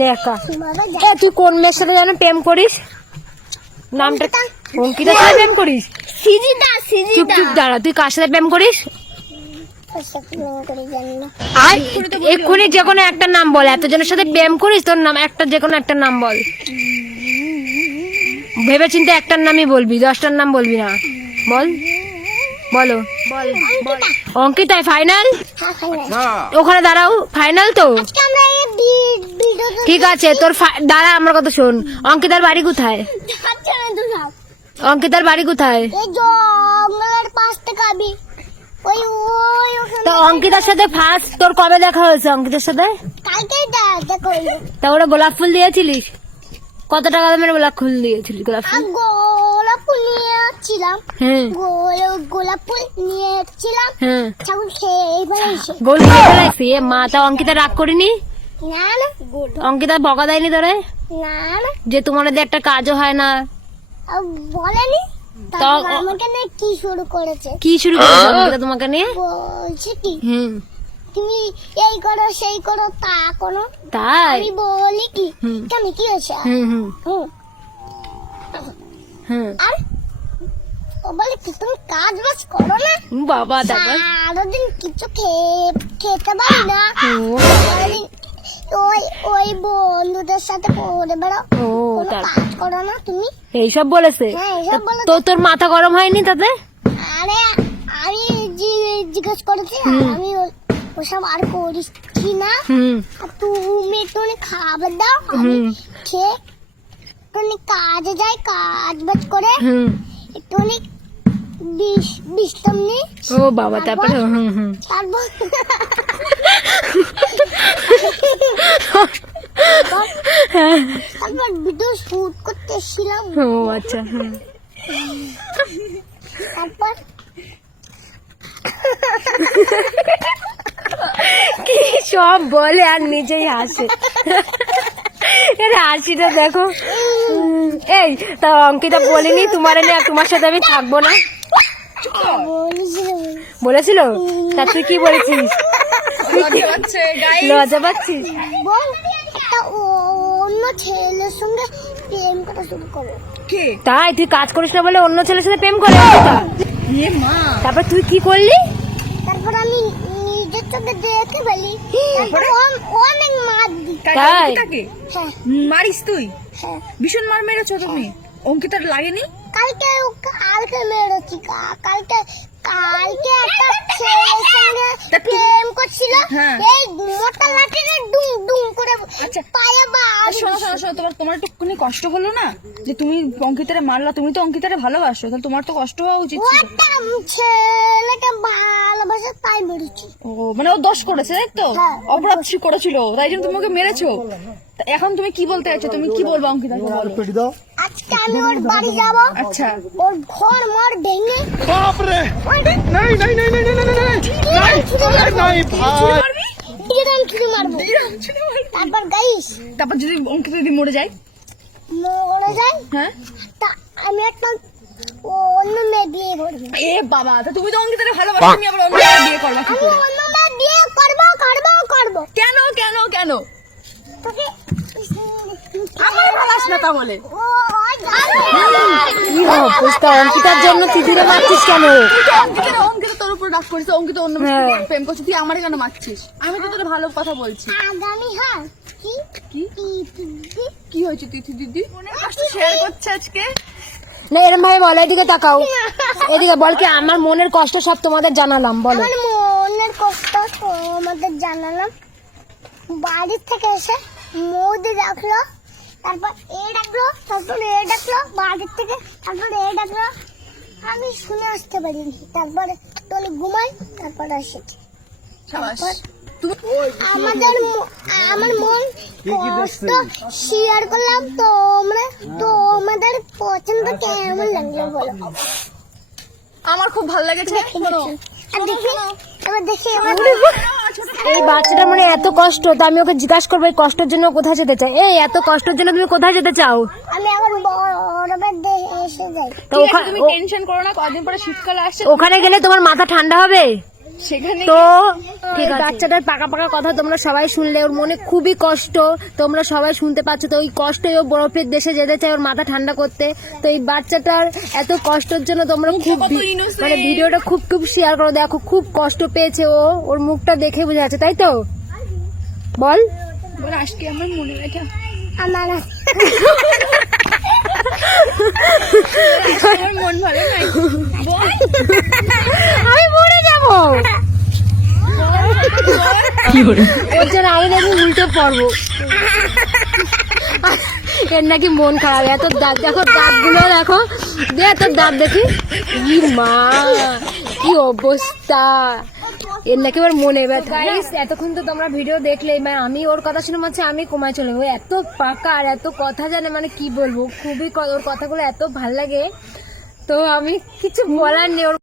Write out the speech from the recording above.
নেকা। তুই কোন মেয়ের সাথে যেন প্রেম করিস? নামটা অঙ্কিতার সাথে প্রেম করিস? চুপ চুপ দাঁড়া, তুই কার সাথে প্রেম করিস? এক্ষুনি যে কোনো একটা নাম বল। এতজনের সাথে প্রেম করিস, তোর নাম একটা, যে কোনো একটা নাম বল। ভেবে চিন্তে একটার নামই বলবি, 10টার নাম বলবি না। বল, বলো, বল। অঙ্কিতা ফাইনাল? ওখানে দাঁড়াও, ফাইনাল তো? ঠিক আছে, তোর দাঁড়া, আমার কথা শোন। অঙ্কিতার বাড়ি কোথায়? অঙ্কিতার বাড়ি কোথায়? তো অঙ্কিতার সাথে ফার্স্ট তোর কবে দেখা হয়েছে? অঙ্কিতার সাথে তা ওরা গোলাপ ফুল দিয়েছিলিস? কত টাকা দামের গোলাপ ফুল দিয়েছিলিস? গোলাপ ফুল নিয়েছিলাম। গোলাপ ফুল নিয়েছিলাম। গোল খেয়ে ফেলাইছি মা। তা অঙ্কিতা রাগ করিনি? অঙ্কিতা বকা দেয়নি তোরে যে তোমার একটা কাজও হয় না? বলেনি। আমাকে নিয়ে কি শুরু করেছে? কি শুরু করেছে অঙ্কিতা তোমাকে নিয়ে? বলছে কি তুমি এই করো সেই করো তা করো। তাই আমি বলি কি কেন কি হয়েছে? আর ও বলে কি তুমি কাজ বাজ করো না? বাবা দাদা সারাদিন কিছু খেতে পারি না। ওই বন্ধুদের সাথে পড়ে বেড়াও, কাজ করো না তুমি। এইসব বলেছে? তো তোর মাথা গরম হয়নি তাতে? আরে আমি জিজ্ঞেস করেছি, আমি ওসব আর করিস কি না। তুমি একটু খাবার দাও, আমি খেয়ে একটু কাজে যাই, কাজ বাজ করে একটু বিশ্রাম নিই। ও বাবা, তারপরে তারপর ভিডিও শুট করতে এসেছিলাম। ও আচ্ছা। তারপর কি সব বলে আর নিজেই হাসে। হাসিটা দেখো। এই তা অঙ্কিতা বলিনি তোমার নিয়ে তোমার সাথে আমি থাকবো না? বলেছিল? তা তুই কি বলেছিস? লজ্জা পাচ্ছিস? অন্য ছেলের সঙ্গে প্রেম করা শুরু করো। তাই তুই কাজ করিস না বলে অন্য ছেলের সাথে প্রেম করে? তারপর তুই কি করলি? তারপর আমি নিজের চোখে দেখে বলি, অনেক মার দিই। তাই মারিস তুই? ভীষণ মার মেরেছো তুমি। অঙ্কিতার লাগেনি? কালকে মেরেছি। কালকে একটা ছেলের সঙ্গে প্রেম করছিল, এই মোটা লাঠিতে ডুম ডুম করে পায়ে বাজ। শোনো, তোমার একটুখানি কষ্ট হলো না যে তুমি অঙ্কিতারে মারলা? তুমি তো অঙ্কিতারে ভালোবাসো, তাহলে তোমার তো কষ্ট হওয়া উচিত ছিল। ছেলেকে ভালোবাসে তাই মেরেছি। ও মানে ও দোষ করেছে, তাই তো? অপরাধ করেছিল, তাই জন্য তুমি ওকে মেরেছো। এখন তুমি কি বলতে চাইছো? তুমি কি বলবো অঙ্কিতাকে? বলো। আজকে আমি ওর বাড়ি যাব। আচ্ছা, ওর ঘর মর ভেঙে বাপ রে, নাই নাই নাই নাই নাই নাই নাই ভাই, তারপর গাইস, তারপর যদি অঙ্কিতা যদি মরে যায়? হ্যাঁ, তা আমি একটা অন্য মেয়ে বিয়ে করবো। এ বাবা, তা তুমি তো অঙ্কিতাকে ভালোবাসো, তুমি আবার অন্য মেয়ে বিয়ে করবা কি করে? অন্য মেয়ে বিয়ে করবো। কেন কেন কেন? তোকে আমার ভালোবাস না তা বলে? কি অবস্থা! অঙ্কিতার জন্য তুই দূরে মারছিস কেন? অঙ্কিতা তোর উপর রাগ করেছে, অঙ্কিতা অন্য মেয়ের প্রেম করছে, তুই আমারে কেন মারছিস? আমি তো তোর ভালো কথা বলছি। আগামী কি হয়েছে তিথি দিদি? মনের কষ্ট শেয়ার করছে আজকে। না এরকম ভাবে বলো, এদিকে তাকাও, এদিকে বল। কি আমার মনের কষ্ট সব তোমাদের জানালাম, বলো। আমার মনের কষ্ট তোমাদের জানালাম। বাড়ির থেকে এসে মৌদি ডাকলো, তারপর ডাকলো বাড়ির থেকে, তারপর ডাকলো। আমি শুনে আসতে পারিনি। তারপরে টলি ঘুমাই, তারপর আসি। আমার মন কষ্ট শেয়ার করলাম। তোমাদের পছন্দ কেমন লাগলো বলো? আমার খুব ভালো লেগেছে। এই বাচ্চাটা মানে এত কষ্ট, তো আমি ওকে জিজ্ঞাসা করবো এই কষ্টের জন্য কোথায় যেতে চাই। এই এত কষ্টের জন্য তুমি কোথায় যেতে চাও? আমি এখন বরফের দেশে এসে যাই। তো তুমি টেনশন করো না, কদিন পরে শীতকাল আসছে, ওখানে গেলে তোমার মাথা ঠান্ডা হবে। সেখানে তো ঠিক আছে, বাচ্চাটার পাকা পাকা কথা তোমরা সবাই শুনলে, ওর মনে খুবই কষ্ট, তোমরা সবাই শুনতে পাচ্ছ। তো ওই কষ্টই ও বরফের দেশে যেতে চায় ওর মাথা ঠান্ডা করতে। তো এই বাচ্চাটার এত কষ্টের জন্য তোমরা খুব মানে ভিডিওটা খুব খুব শেয়ার করো। দেখো খুব কষ্ট পেয়েছে ও, ওর মুখটা দেখে বোঝা যাচ্ছে, তাই তো? বল বলে আজকে আমার মনে রাখা আমার আমার মন ভালো নাই। আমি মরে যাবো, ওর জন্য আমি নাকি উল্টো পড়বো। এর নাকি মন খারাপ, এত দাঁত দেখো, দাঁতগুলো দেখো, দে তোর দাঁত দেখি, ই মা কি অবস্থা, এর নাকি ওর মনে ব্যথা। গাইস এতক্ষণ তো তোমরা ভিডিও দেখলে, মানে আমি ওর কথা শুনে মাঝে আমি কমায় চলে যাবো, এত পাকা আর এত কথা জানে, মানে কি বলবো, খুবই ওর কথাগুলো এত ভাল লাগে। তো আমি কিছু বলার নেই, ওর